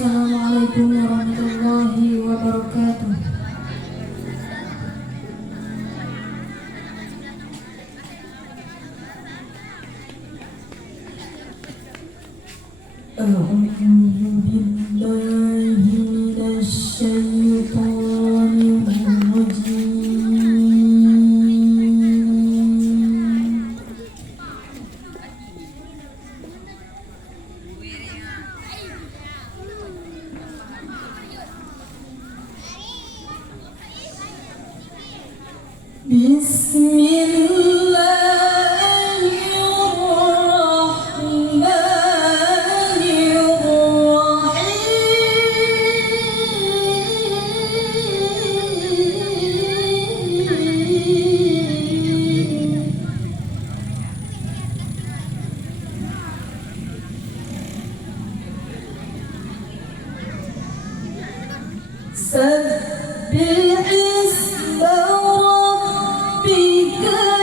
Assalamualaikum warahmatullahi wabarakatuh. A'udzu billahi minasy syaithanir rajim. سبح اسم ربك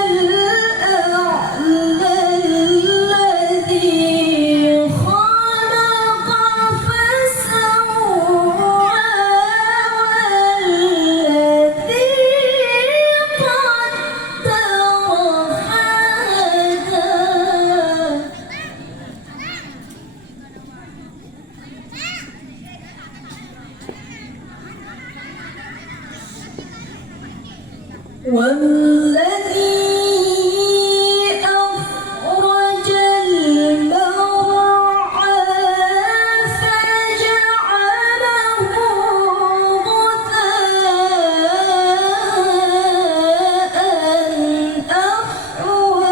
الأعلى الذي خلق فسوى والذي قدر فهدى والذي أخرج المرعى فجعله غثاء أحوى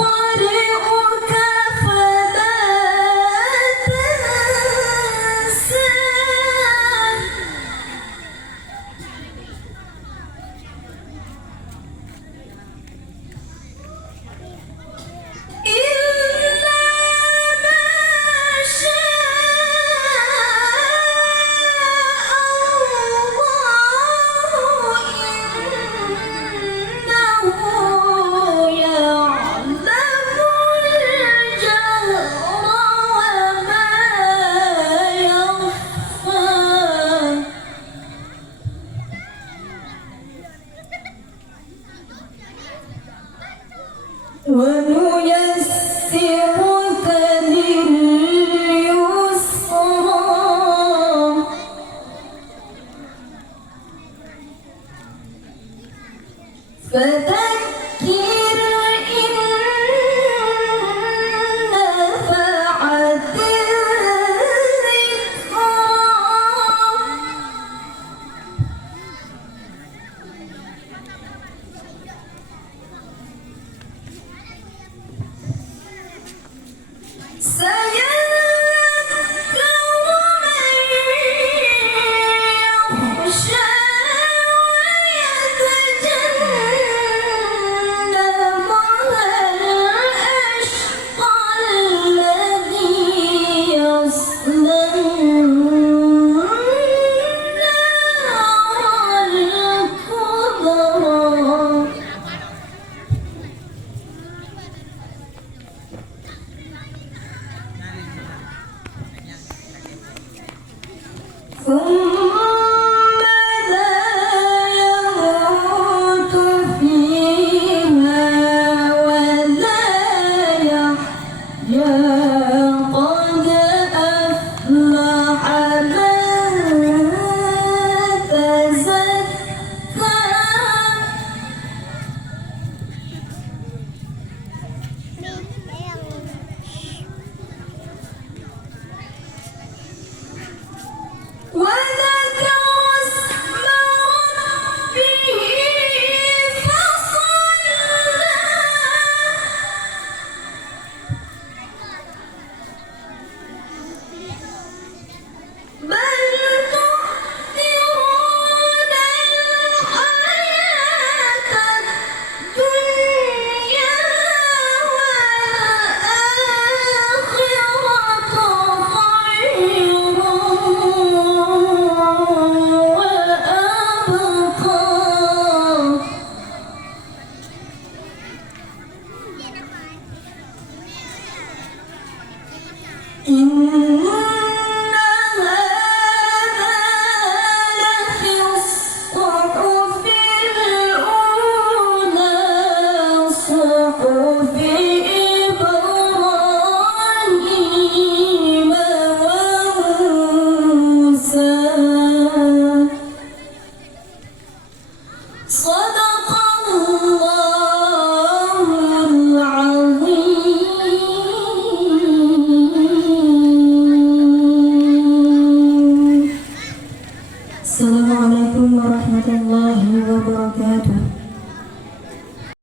سنقرئك فلا تنسى إلا ما شاء الله إنه يعلم الجهر وما يخفى ونيسرك لليسرى فذكر إن نفعت الذكرى سيذكر من يخشى ويتجنبها الأشقى الذي يصلى النار الكبرى ثم لا يموت فيها ولا يحيا قد أفلح من تزكى ولا